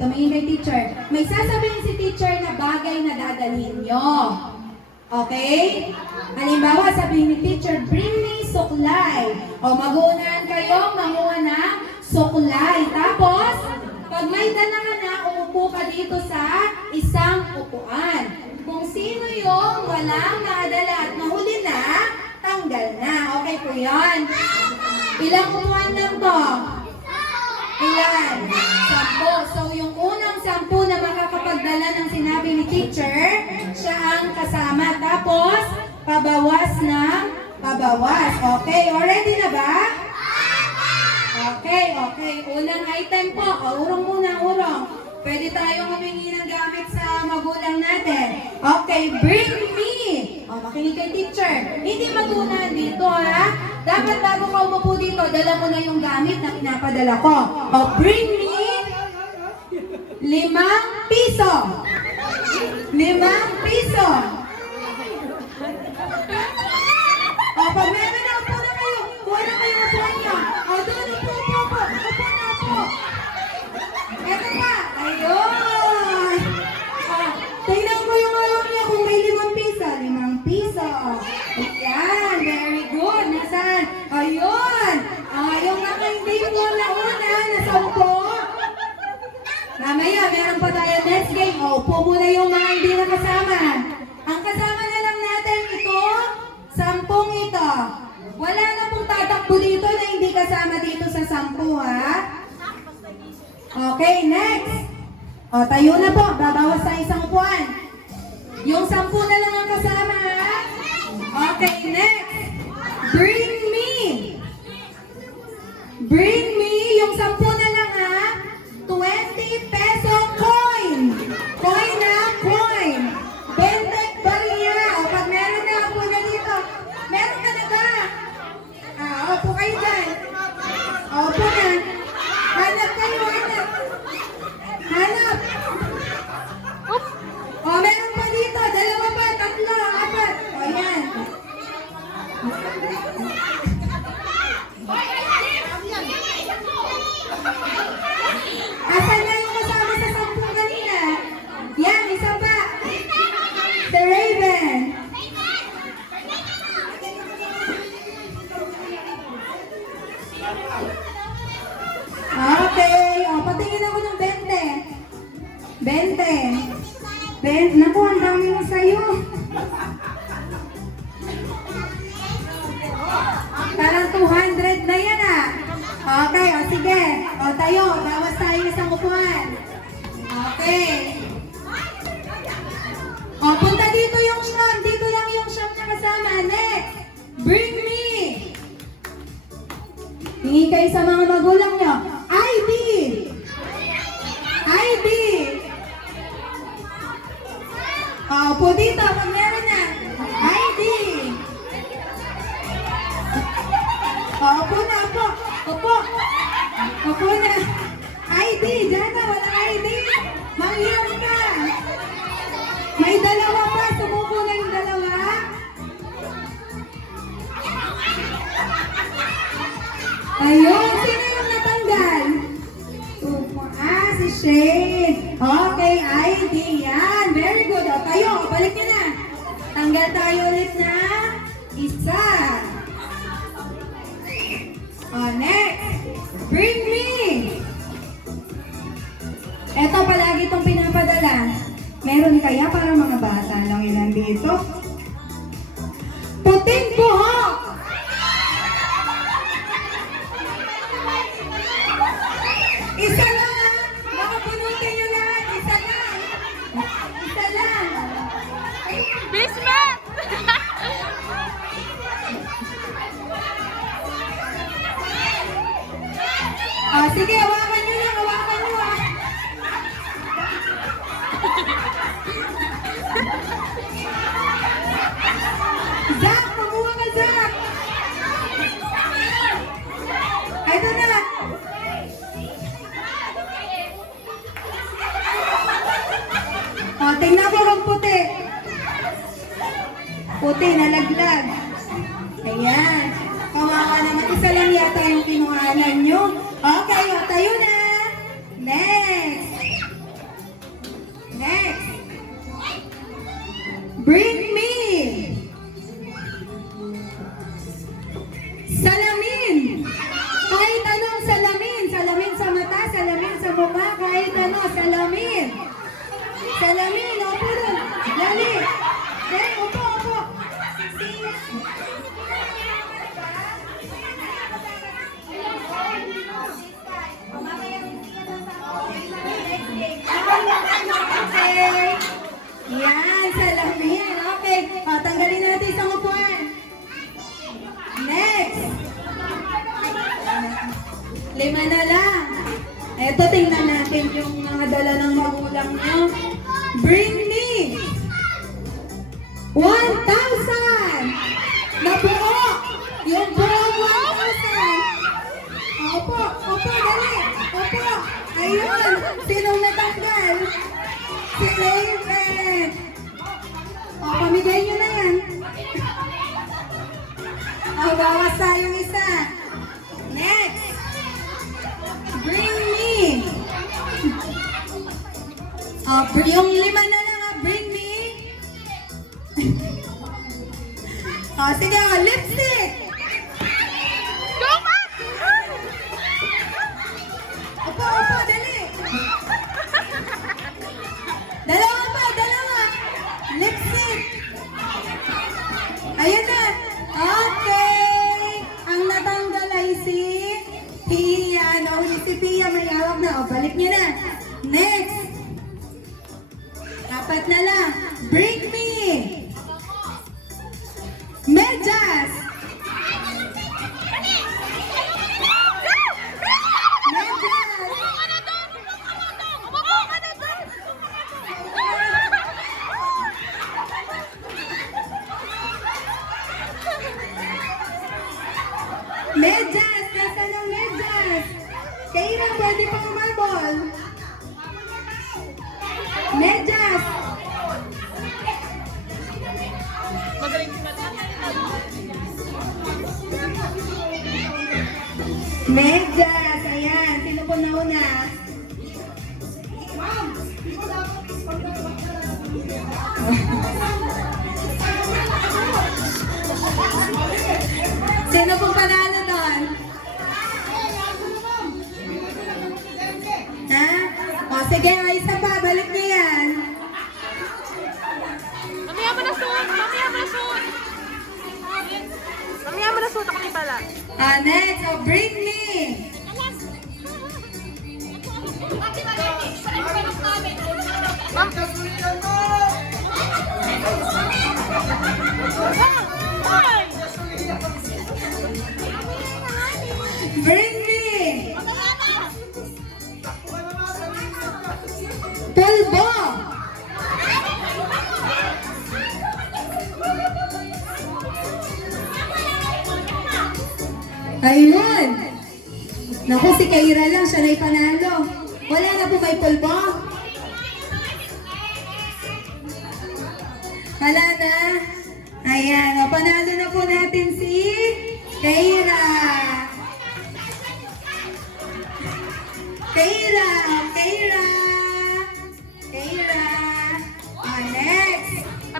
tumingin kay teacher. May sasabihin si teacher na bagay na dadalhin nyo. Okay? Halimbawa, sabihin ni teacher, bring me suklay. O mag-uunahan kayo, manguha ng suklay. Tapos, pag may dala ka na, umupo ka dito sa isang upuan. Kung sino yung walang nakadala at nahuli na, tanggal na. Okay po yan. Ilang upuan lang to? Ilan? 10. So, yung unang 10 na makakapagdala ng sinabi ni teacher, siya ang kasama. Tapos, pabawas ng pabawas. Okay, already na ba? Okay. Unang item po. Urong muna, urong. Pwede tayong humingi ng gamit sa magulang natin. Okay, bring me. Makinig kay teacher. Hindi magunan dito, ha? Dapat bago ka umupo dito, dala mo na yung gamit na pinapadala ko. Bring me 5 piso. 5 piso. Pag meron na, upo na kayo. Kuha na kayo upuan niyo. Doon, upo. Upo na po. Eto pa. Ayun. Tingnan ko yung alam niya kung may 5 piso. 5 piso. Ayan, very good. Nasaan? Ayun. Yung nakahindi mo na una, nasa upo. Mamaya, meron pa tayo next game. Upo muna yung mga hindi na kasama. Ang kasama na lang natin ito, 10 ito. Wala na pong tatakbo dito na hindi kasama dito sa 10, ha? Okay, next. Tayo na po. Babawas sa isang upuan. Yung 10 na lang ang kasama, ha? Okay, next. Bring me yung 10 na lang, ha? 20 peso coin. Coin na, coin. 20 bariya. Pag meron na, upo na dito. Meron ka na ba? Upo kayo dyan. Upo na. Hanap kayo, hanap. Hanap. Meron pa dito. 2 pa, 3, 4. Yan. Asan na yung kasama sa 10 kanina? Yan, isa pa. The Raven. Okay. Patingin ako ng 20. Naku, ang dami mo sa'yo. Parang 200 na yan, ah. Okay, sige. Tayo. Bawas tayo sa upuan. Okay. Punta dito yung shop. Dito lang yung shop na kasama. Next. Bring me. Hingi kayo sa mga magulang nyo. ID. Upo dito. Pag meron na. ID. Upo na, upo. Upo na. ID. Diyan na, walang ID. Manghiyam ka. May 2 pa. Sumuko na yung 2. Ayun. Sino yung natanggal? Si Shane. Okay, ID. Yan. Very good. Tayo. Balik nyo na. Tanggal tayo ulit na isa. Next. Bring me. Ito palagi itong pinapadala. Meron kaya para mga bata lang yun nandito? Puting buhok! Isa lang, ha? Makapunutin nyo lahat. Isa lang. Basement! Sige, hawakan nyo lang. Hawakan nyo, ha? Zach, kumuha ka, Zach. Ito na. Tingnan ko kung puti. Puti, nalaglag. Ayan. Kawawa naman. Isa lang yata yung kinuhanan nyo. Okay, tayo na. Next. Bring me salamin. Kahit anong salamin. Salamin sa mata, salamin sa mukha, kahit ano, salamin. Salamin, opo doon. Dali. Dali, opo, opo. Okay. Yan, salamin. Okay. O, tanggalin natin isang upuan. Next. 5 na lang. Eto, tingnan natin yung mga dala ng magulang nyo. Bring me 1,000! Nabuo! Yung buong 1,000! Opo, opo, dali! Opo! Ayun! Sinong natanggal? Si Raven! O, pamigay nyo na yan. O, bawas tayong isa. Next! Bring me! Yung 5 na lang, bring me! Sige, lipstick! Go, Matt! Opo, opo, dali! Dalawa pa, dalawa! Lipstick! Ayun na! Okay! Ang natanggal ay si Pia. Nahuli si Pia, may hawak na. O, balik niya na. Next! 4 na lang. Bring me! Medyas! Medyas! Nasaan ang medyas? Kaira, pwede pang umabol. Medyas! Medyas! Ayan, sino po nauna? Sino pong panalo doon? Ha? O sige, o isa pa, balik niyo yan. Mamaya mo na suot! Mamaya mo na suot! Mamaya mo na suot ako ni pala. Next, o bring me. Bring me. Pulbo. Ayun. Naku, si Kaira lang, siya na'y panalo. Wala na po may pulbo. Wala na. Ayan, o, panalo na po natin si Kaira.